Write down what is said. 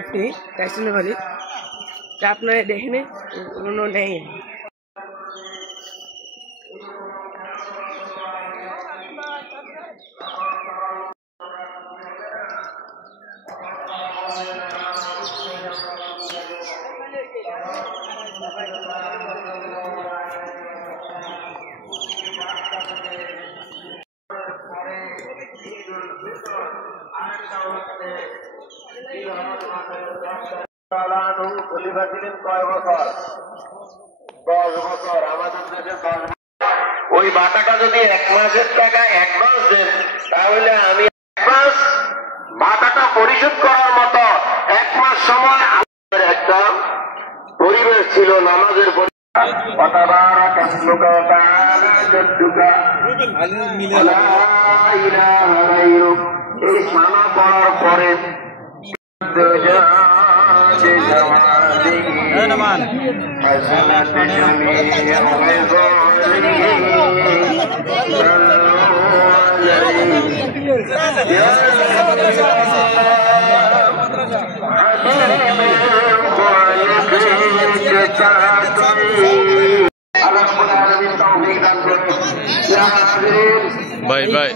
আপনি টাইসনের মালিক আপনারা দেখেন কোনো নেই ওই বাটাটা যদি 1 মাসের টাকা অ্যাডভান্স দেন তাহলে আমি অ্যাডভান্স বাটাটা পরিশোধ করার মতো 1 মাস সময় আমাদের একটা পরিবেশ ছিল নামাজের এই মানা পড়ার পরে Bye bye.